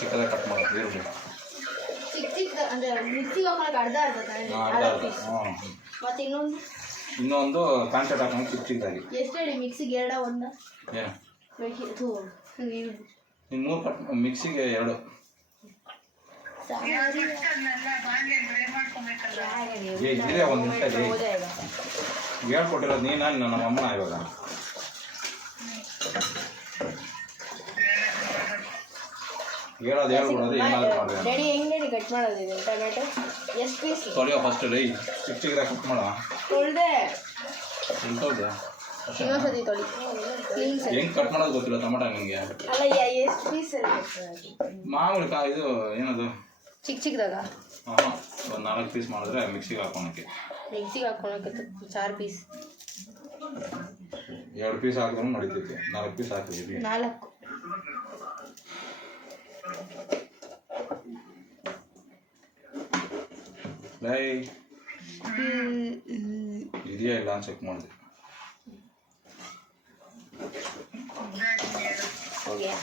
ಚಿಕ್ಕದಾಗಿ ಕಟ್ ಮಾಡಿ ಈರುಳ್ಳಿ ಚಿಕ್ಕ ಚಿಕ್ಕ ಅಂದರೆ ಮಿಕ್ಸಿಗೆ ಹಾಕೋಕೆ ಅರ್ಧ ಮತ್ತು ಇನ್ನೊಂದು ಕಾನ್ಸೆಟ್ ಹಾಕೊಂಡು ಚಿಕ್ಕ ಚಿಕ್ಕದಾಗಿ ಎಷ್ಟು ಹೇಳಿ ಮಿಕ್ಸಿಗೆ ಎರಡ ಒಂದ ಇನ್ನು 3 ಕಟ್ ಮಿಕ್ಸಿಗೆ 2 ಇದೇ ಒಂದು ನಿಮಿಷ ಹೇಳ್ಕೊಟ್ಟಿರೋದು ನೀನು ನಮ್ಮ ಅಮ್ಮನ ಇವಾಗ ಹೇಳೋದು ಹೇಳ್ಬಿಡೋದು ಏನಾದರೂ ಮಾಡಿದೆ ರೆಡಿ ಹೆಂಗೆ ಕಟ್ ಮಾಡೋದಿದೆ ಟೊಮೆಟೊ ಎಷ್ಟು ಪೀಸ್ ತೊಳೆಯೋ ಫಸ್ಟ್ ರೈ ಚಿಕ್ಕ ಚಿಕ್ಕದಾಗಿ ಕಟ್ ಮಾಡೋ ತೊಳ್ದೆ ತೊಳ್ದೆ ಇನ್ನೊಂದ್ಸತಿ ತೊಳಿ ಹೆಂಗೆ ಕಟ್ ಮಾಡೋದು ಗೊತ್ತಿಲ್ಲ ಟೊಮೆಟೊ ನಿಮಗೆ ಅಲ್ಲ ಎಷ್ಟು ಪೀಸ್ ಮಾಮೂಲಿ ಇದು ಏನದು ಚಿಕ್ಕ ಚಿಕ್ಕದಾಗ ಹಾಂ ಒಂದು 4 ಪೀಸ್ ಮಾಡಿದ್ರೆ ಮಿಕ್ಸಿಗೆ ಹಾಕೊಳಕ್ಕೆ 4 ಪೀಸ್ 2 ಪೀಸ್ ಹಾಕಿದ್ರು ನಡೀತೈತೆ 4 ಪೀಸ್ ಹಾಕಿದ್ವಿ 4 ಲೈ ಇದೆಯಾ ಇಲ್ಲ ಅಂತ ಚೆಕ್ ಮಾಡಿದೆ ಹೋಗ್ಯಾ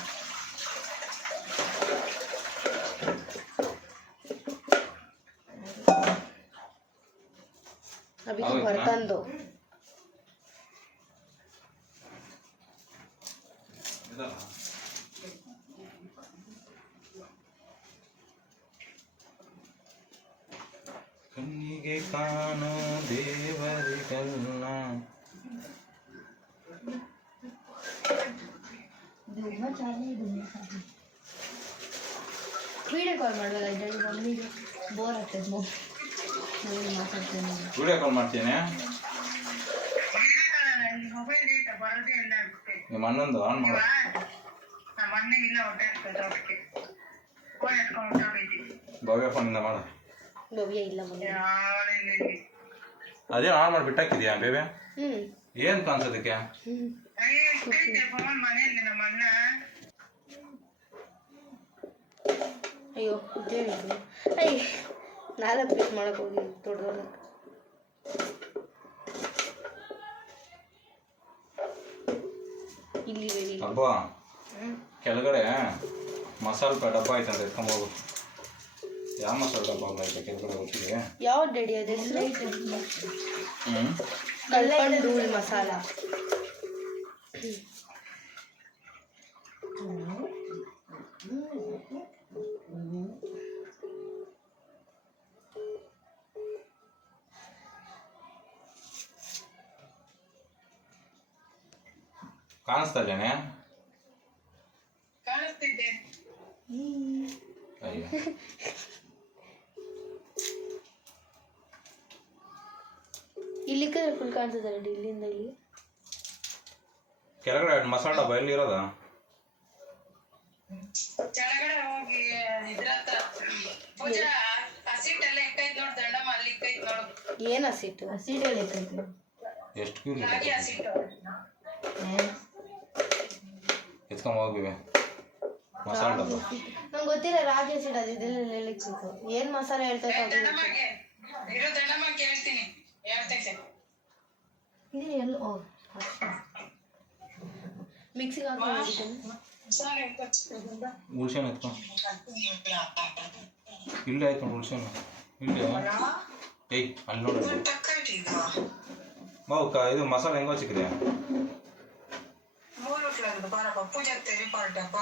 अभी तो बर्तन दो ಕಣ್ಣಿಗೆ ಕಾಣೋ ದೇವರಿಗೆಲ್ಲ ವಿಡಿಯೋ ಕಾಲ್ ಮಾಡಲ್ಲ ಇದ್ರಲ್ಲಿ ಮಮ್ಮಿಗೆ ಬೋರ್ ಆಗ್ತದೆ ಮಾತಾಡ್ತೇನೆ ವಿಡಿಯೋ ಕಾಲ್ ಮಾಡ್ತೀನಿ ನಿಮ್ಮ ಅಣ್ಣಂದು ಆನ್ ಮಾಡು ಭವ್ಯ ಫೋನಿಂದ ಮಾಡು ಭವ್ಯ ಇಲ್ಲ ಮನೆ ಅದೇನು ಆನ್ ಮಾಡಿ ಬಿಟ್ಟಾಕಿದ್ಯಾ ಬೇಬೆ ಏನು ಕಾಣಿಸೋದಕ್ಕೆ ಅಯ್ಯೋ ಅಯ್ಯ 4 ಪೀಸ್ ಮಾಡಕ್ಕೆ ಹೋಗಿ ದೊಡ್ಡದೊಂದು ಇಲ್ಲಿ ಅಬ್ಬ ಕೆಳಗಡೆ ಮಸಾಲೆ ಡಬ್ಬ ಐತಂತ ಎತ್ಕೊಂಬೋಗು ಯಾವ ಮಸಾಲೆ ಡಬ್ಬ ಐತೆ ಕೆಳಗಡೆ ಒಟ್ಟಿಗೆ ಯಾವ ರೆಡಿ ಅದೇ ಕಲ್ಪಂಡೂಳಿ ಮಸಾಲ ಕಾಣಿಸ್ತಾ ಇದ್ದೇನೆ ಇಲ್ಲಿ ಫುಲ್ ಕಾಣಿಸ್ತದೆ ಇಲ್ಲಿಂದ ಇಲ್ಲಿ ಕೆಳಗಡೆ ಮಸಾಲ ಡಬ್ಬ ಎಲ್ಲಿ ಇರೋದ ಕೆಳಗಡೆ ಹೋಗಿ ಇದ್ರ ಹತ್ರ ಪೂಜಾ ಹಸಿಟ್ ಎಲ್ಲ ಇಕ್ಕೈತ್ ನೋಡ್ ದಂಡಮ್ಮ ಅಲ್ಲಿ ಇಕ್ಕೈತ್ ನೋಡು ಏನ್ ಹಸಿಟ್ಟು ಹಸಿಟ್ ಎಲ್ಲ ಇಕ್ಕೈತಿ ಎಷ್ಟು ಕ್ಯೂರಿ ರಾಗಿ ಹಸಿಟ್ಟು ಎತ್ಕೊಂಡ್ ಹೋಗ್ಬಿವೆ ಮಸಾಲ ಡಬ್ಬ ನಂಗೆ ಗೊತ್ತಿಲ್ಲ ರಾಗಿ ಹಸಿಟ್ಟು ಅದು ಇದೆಲ್ಲ ಹೇಳಿಕ್ಕಿತ್ತು ಏನ್ ಮಸಾಲೆ ಹೇಳ್ತೈತೆ ದಂಡಮ್ಮಗೆ ಇರೋ ದಂಡಮ್ಮ ಕೇಳ್ತೀನಿ ಹೇಳ್ತೈತೆ ಇದು ಎಲ್ಲ ಮಿಕ್ಸಿಗೆ ಹಾಕಿ ಉಳ್ಸೇನ ಎತ್ಕೊ ಇಲ್ಲೇ ಆಯ್ತು ಉಳ್ಸೇನ ಇಲ್ಲೇ ಏಯ್ ಅಲ್ಲಿ ನೋಡಿ ಬಾವು ಇದು ಮಸಾಲೆ ಹೆಂಗೋ ಸಿಕ್ಕಿದೆ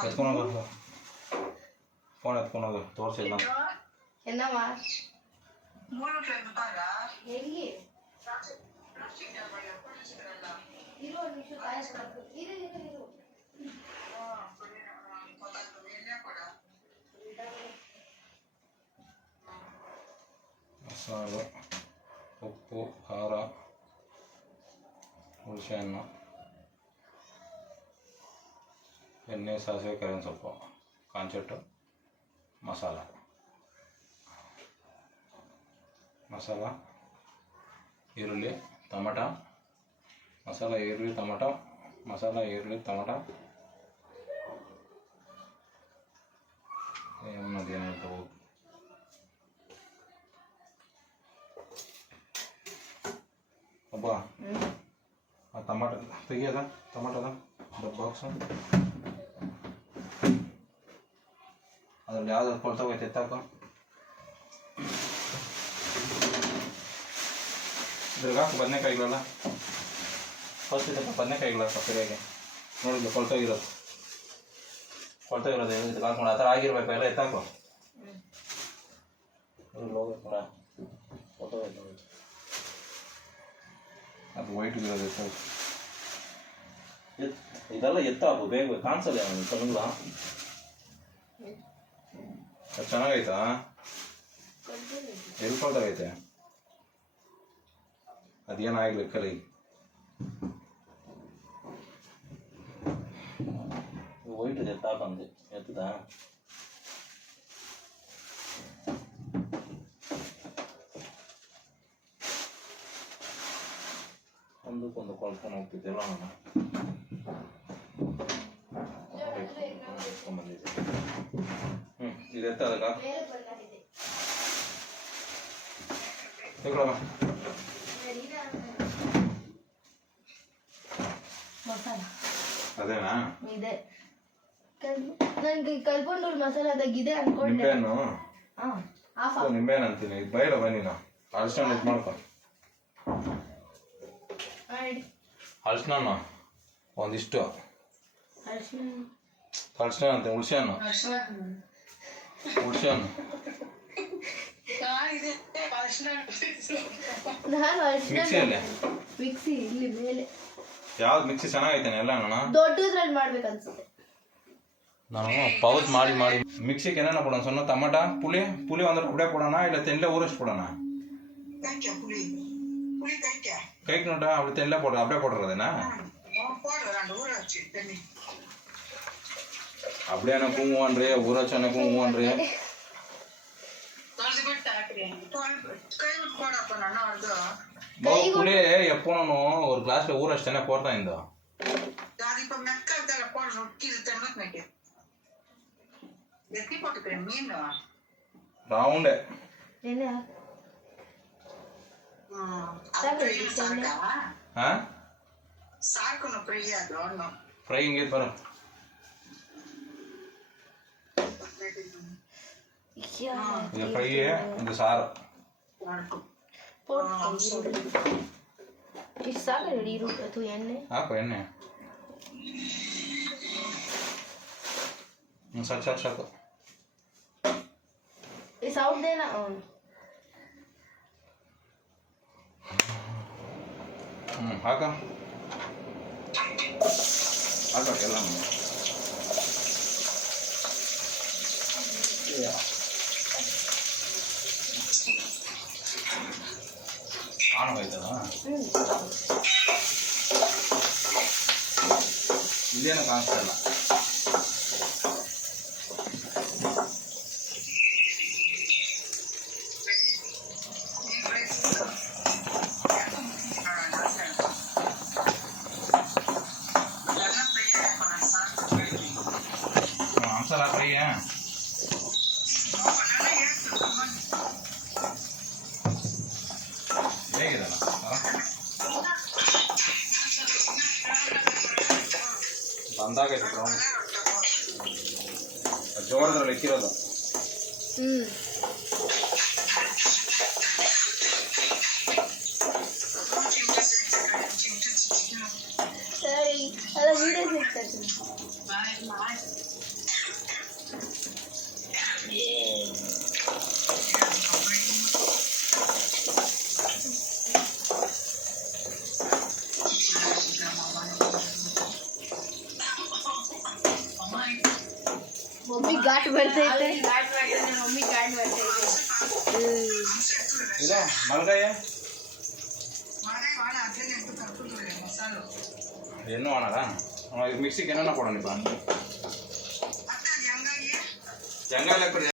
ಎತ್ಕೊಂಡೋಗ ಫೋನ್ ಎತ್ಕೊಂಡೋಗ ತೋರಿಸಿಲ್ಲ என்னவா ಎಲ್ಲಿ ಇರೋ ನಿಮಿಷ ಕಾಯಿಸ್ಬೇಕು ಇರು ಮಸಾಲೆ ಉಪ್ಪು ಖಾರ ಹುಣಸೆಹಣ್ಣು ಎಣ್ಣೆ ಸಾಸಿವೆ ಕರಿಬೇವಿನ ಸೊಪ್ಪು ಕಾಂಚೆಟ್ಟು ಮಸಾಲ ಈರುಳ್ಳಿ ಟೊಮಟ ಮಸಾಲ ಈರುಳ್ಳಿ ಟೊಮಟ ಏನದೇನು ತಗೋ ಅಬ್ಬ ಆ ಟೊಮಟ ತೆಗಿಯೋದ ಟೊಮಟದ ಬಾಕ್ಸು ಅದ್ರಲ್ಲಿ ಯಾವ್ದು ಕೊಳ್ತೋಗೈತೆ ಎತ್ತಾಕು. ಇದ್ರಾಗ ಹಾಕು ಬದನೆಕಾಯಿಗಳಲ್ಲ, ಫಸ್ಟ್ ಇದಕ್ಕೆ ಬದನೆಕಾಯಿಗಳಾಕ ಸರಿಯಾಗಿ ನೋಡಿದ್ಲು ಕೊಳ್ತೋಗಿರೋದು ಇದಕ್ಕೆ ಹಾಕೊಂಡು ಆ ಥರ ಆಗಿರ್ಬೇಕು. ಎಲ್ಲ ಎತ್ತಾಕು ಹೋಗ್ಬೇಕು ನೋಡ, ಕೊಳ್ತೋಗೈತೆ ನೋಡಿ. ಅದು ವೈಟ್ ಇರೋದು ಎತ್ತಾಕು. ಇದೆಲ್ಲ ಎತ್ತಾಕು ಬೇಗ ಕಾಣಿಸಲ್ಲ ಕಣ್ಗಳ. ಅದು ಚೆನ್ನಾಗೈತಾ? ಎಲ್ಲಿ ಕೊಳ್ತಾಗೈತೆ? ಅದೇನಾಗ್ಲಿ ಕಲಿ. ವೈಟ್ ಇದೆ ಎತ್ತಾಕಂದೆ ಎತ್ತದ ಒಂದಕ್ಕೊಂದು ಕೊಳ್ಕೊಂಡು ಹೋಗ್ತಿದ್ದೆಲ್ಲ ನಾನು ಇದು ಎತ್ತ ಅದಕ್ಕ ಅದೇನಾ? ಇದೆ ನನ್ಗೆ ಕಲ್ಕೊಂಡೂರು ಮಸಾಲದಾಗಿದೆ ಅನ್ಕೊಂಡೆ. ನಿಂಬೆಹಣ್ಣು ಅಂತೀನಿ. ಇದು ಬೈಲ ಬನ್ನಿ ನಾವು ಅಳ್ಸ್ಕೊಂಡು ಇದು ಮಾಡ್ಕೊ. ಅಳ್ಸ್ನ ಒಂದಿಷ್ಟು ಅಳ್ಸ್ನ ಅಂತೆ. ಹುಣಸೆ ಹಣ್ಣು ಮಿಕ್ಸಿಯಲ್ಲಿ ಮಿಕ್ಸಿ ಇಲ್ಲಿ ಮೇಲೆ ಯಾವ್ದು ಮಿಕ್ಸಿ ಚೆನ್ನಾಗೈತೇನೆ ಎಲ್ಲ ದೊಡ್ಡದ್ರಲ್ಲಿ ಮಾಡ್ಬೇಕನ್ಸುತ್ತೆ. ನಾನು ಪೌಸ್ ಮಾಡಿ ಮಿಕ್ಸಿಗೆ ಏನೇನ ಕೊಡೋಣ? ಸಣ್ಣ ಟಮಾಟ ಪುಳಿ ಒಂದು ಅಪ್ಪಡೆ ಕೊಡೋಣ, ಇಲ್ಲ ತೆಂಡ್ಲೆ ಊರಷ್ಟು ಕೊಡೋಣ? ಕೈಗೆ ನೋಟ அப்படி தென்ல போடுற அப்படியே போடுறதுனா அப்படியே எனக்கு ஊவன்றே ஊரச்சனக்கு ஊவன்றே புளி எப்போனோ ஒரு கிளாஸ்ல ஊரச்சனே போடுறா இந்த ரவுண்ட் என்ன ಫ್ರೈ ಹಿಂಗೆ ಬರ ಇದು ಫ್ರೈ ಇದು ಸಾರು ಹಾಕು ಎಣ್ಣೆ ಸಾಕು ಸಾಕು ಸೌಂಡ್ ಏನ ಹಾಕ ಎಲ್ಲ ಆನ್ ಆಯ್ತದ ಇಲ್ಲೇನು ಕಾಣಿಸ್ತಾ ಇಲ್ಲ. ಮಸಾಲ ಫ್ರೈ ಹೇಗಿದಲ್ಲ ಬಂದಾಗೈತೆ ಬ್ರೌನ್ ಜೋಳದ್ರಲ್ಲಿ ಇಕ್ಕಿರೋದು. ಸರಿ ಅದ ವಿಡಿಯೋ ಸಿಗ್ತದೆ. मम्मी गाट भरते थे मम्मी गाट भरते थे ಇಲ್ಲ ಮಲ್ಗಾಯ ಎಣ್ಣು ಅಣ್ಣದ ಮಿಕ್ಸಿಗೆ ಏನ ಕೊಡೋಣ ಜಂಗಾಲ